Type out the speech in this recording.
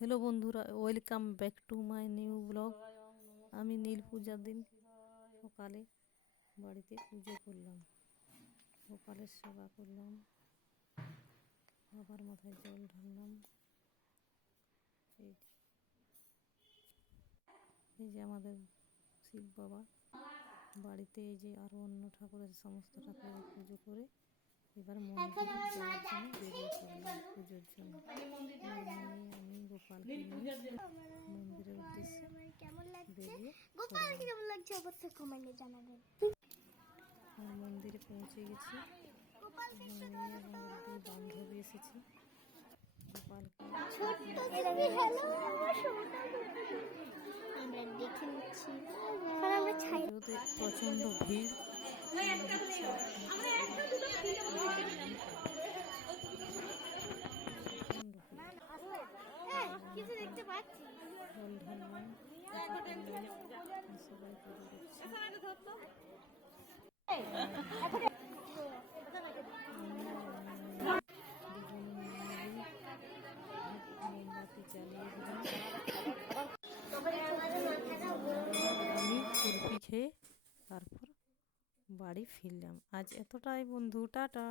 Hello বন্ধুরা, welcome back to my new blog. আমি নীল পূজার দিন সকালে বাড়িতে পুজো করলাম, গোপালের সেবা করলাম, বাবার মাথায় জল ঢাললাম। এই এই যে আমাদের শিব বাবা, বাড়িতে এই যে আরও অন্য ঠাকুরের সমস্ত ঠাকুরের পুজো করে এবার মন্দিরে যাওয়ার জন্য বেরিয়ে পড়লাম পুজোর জন্য। আমার মেয়ে, আমি, গোপালকে নিয়ে মন্দিরের উদ্দেশ্যে বেরিয়ে মন্দিরে পৌঁছে গেছি। আমার মেয়ে এবং ওর দুই বান্ধবী এসেছে। গোপালকে প্রচন্ড ভিড়। সবাই মোমবাতি জ্বালিয়ে দিলাম। আমি কুলফি খেয়ে তারপর বাড়ি ফিরলাম। আজ এতটাই বন্ধু, টাটা।